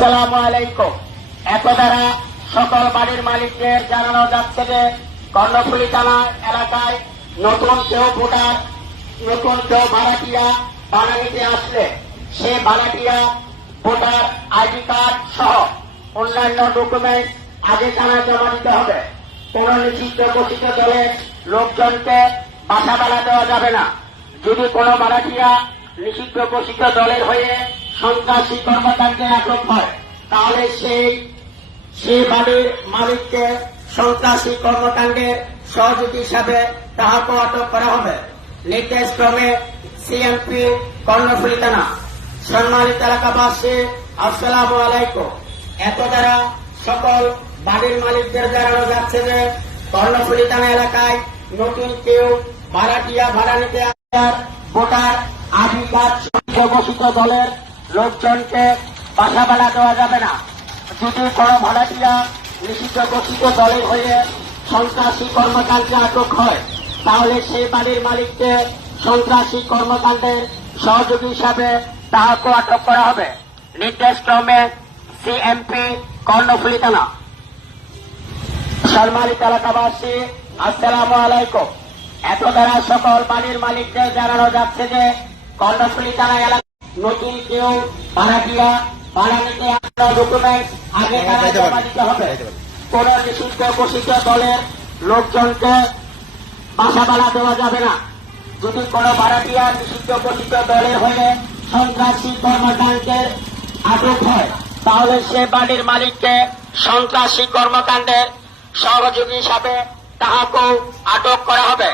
আসসালামু আলাইকুম। এত দ্বারা সকল বাড়ির মালিকদের জানানো যাচ্ছে যে কর্ণফুলী থানা এলাকায় নতুন কেউ ভোটার, নতুন কেউ ভাড়াটিয়া বানানিতে আসলে সে ভাড়াটিয়া ভোটার আইডি কার্ড সহ অন্যান্য ডকুমেন্ট আগে থানায় জমা দিতে হবে। কোন নিষিদ্ধ ঘোষিত দলের লোকজনকে বাসা বাড়া দেওয়া যাবে না। যদি কোনো ভাড়াটিয়া নিষিদ্ধ ঘোষিত দলের হয়ে সন্ত্রাসী কর্মকাণ্ডে আটক হয় তাহলে সেই বাড়ির মালিককে সন্ত্রাসী কর্মকাণ্ডের সহযোগী হিসাবে তাহাকে আটক করা হবে। নির্দেশক্রমে সিএমপি কর্ণফুলী থানা। সম্মানিত এলাকাবাসী, আসসালামু আলাইকুম। এত দ্বারা সকল বাড়ির মালিকদের জানানো যাচ্ছে যে কর্ণফুলী থানা এলাকায় নতুন কেউ ভাড়াটিয়া ভাড়া নিতে ভোটার আইডি কার্ড ঘোষিত দলের লোকজনকে বাসা ভাড়া দেওয়া যাবে না। যদি কোনো ভাড়াটিয়া নিষিদ্ধ ঘোষিত দলের হয়ে সন্ত্রাসী কর্মকাণ্ডে আটক হয় তাহলে সেই বাড়ির মালিককে সন্ত্রাসী কর্মকাণ্ডের সহযোগী হিসাবে তাহাকে আটক করা হবে। নির্দেশক্রমে সিএমপি কর্ণফুলী থানা। সম্মানিত এলাকাবাসী, আসসালামু আলাইকুম। এত দ্বারা সকল বাড়ির মালিকদের জানানো যাচ্ছে যে কর্ণফুলী থানা এলাকায় নতুন কেউ ভাড়াটিয়া ভাড়া নিতে ডকুমেন্ট আগে থানায় জমা দিতে হবে। কোন নিষিদ্ধ ঘোষিত দলের লোকজনকে বাসা ভাড়া দেওয়া যাবে না। যদি কোনো ভাড়াটিয়া নিষিদ্ধ ঘোষিত দলের হয়ে সন্ত্রাসী কর্মকাণ্ডের আটক হয় তাহলে সে বাড়ির মালিককে সন্ত্রাসী কর্মকাণ্ডের সহযোগী হিসাবে তাহাকেও আটক করা হবে।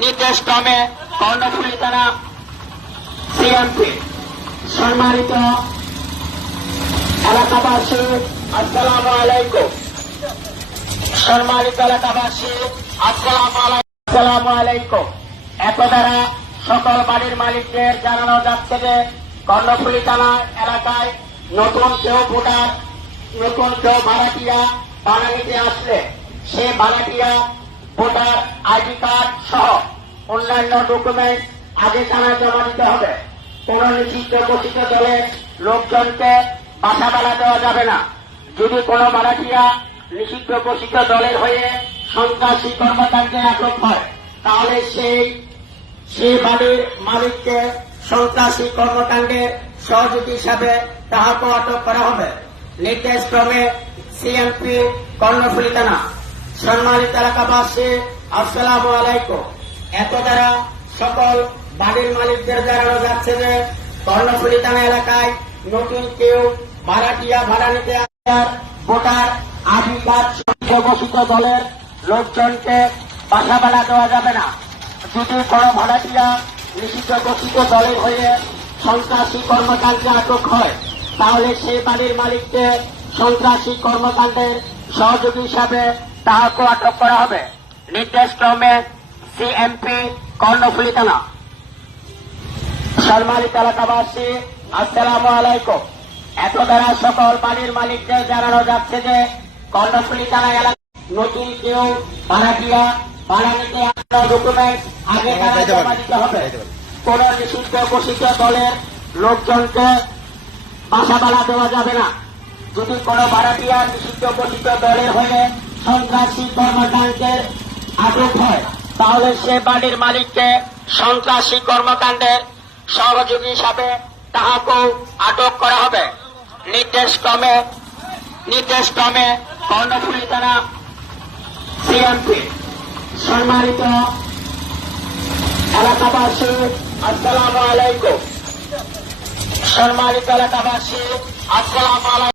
নির্দেশক্রমে কর্ণফুলী থানা সিএমপি। সম্মানিত এলাকাবাসী, আসসালামু আলাইকুম। সম্মানিত এলাকাবাসী, আসসালামু আলাইকুম। এত দ্বারা সকল বাড়ির মালিকদের জানানো যাচ্ছে যে কর্ণফুলী থানা এলাকায় নতুন কেউ ভোটার, নতুন কেউ ভাড়াটিয়া বানানিতে আসলে সে ভাড়াটিয়া ভোটার আইডি কার্ড সহ অন্যান্য ডকুমেন্ট আগে থানায় জমা দিতে হবে। কোন নিষিদ্ধ ঘোষিত দলের লোকজনকে বাসা ভাড়া দেওয়া যাবে না। যদি কোনো ভাড়াটিয়া নিষিদ্ধ ঘোষিত দলের হয়ে সন্ত্রাসী কর্মকাণ্ডে আটক হয় তাহলে সেই বাড়ির মালিককে সন্ত্রাসী কর্মকাণ্ডের সহযোগী হিসাবে তাহাকে আটক করা হবে। নির্দেশক্রমে সিএমপি কর্ণফুলী থানা। সম্মানিত এলাকাবাসী, আসসালামু আলাইকুম। এত দ্বারা সকল বাড়ির মালিকদের জানানো যাচ্ছে যে কর্ণফুলী থানা এলাকায় নতুন কেউ ভাড়াটিয়া ভাড়া নিতে ভোটার আইডি কার্ড ঘোষিত দলের লোকজনকে বাসা ভাড়া দেওয়া যাবে না। যদি কোনো ভাড়াটিয়া নিষিদ্ধ ঘোষিত দলের হয়ে সন্ত্রাসী কর্মকাণ্ডে আটক হয় তাহলে সেই বাড়ির মালিককে সন্ত্রাসী কর্মকাণ্ডের সহযোগী হিসাবে তাহাকে আটক করা হবে। নির্দেশক্রমে সিএমপি কর্ণফুলী থানা। সম্মানিত এলাকাবাসী, আসসালামু আলাইকুম। এত দ্বারা সকল বাড়ির মালিকদের জানানো যাচ্ছে যে কর্ণফুলী থানা এলাকায় নতুন কেউ ভাড়াটিয়া ভাড়া নিতে ডকুমেন্ট আগে থানায় জমা দিতে হবে। কোন নিষিদ্ধ ঘোষিত দলের লোকজনকে বাসা ভাড়া দেওয়া যাবে না। যদি কোনো ভাড়াটিয়া নিষিদ্ধ ঘোষিত দলের হয়ে সন্ত্রাসী কর্মকাণ্ডের আটক হয় তাহলে সে বাড়ির মালিককে সন্ত্রাসী কর্মকাণ্ডের সহযোগী হিসাবে তাহাকেও আটক করা হবে। নির্দেশক্রমে কর্ণফুলী থানা সিএমপি। সম্মানিত এলাকাবাসী, আসসালামু আলাইকুম। সম্মানিত এলাকাবাসী, আসসালামু আলাইকুম।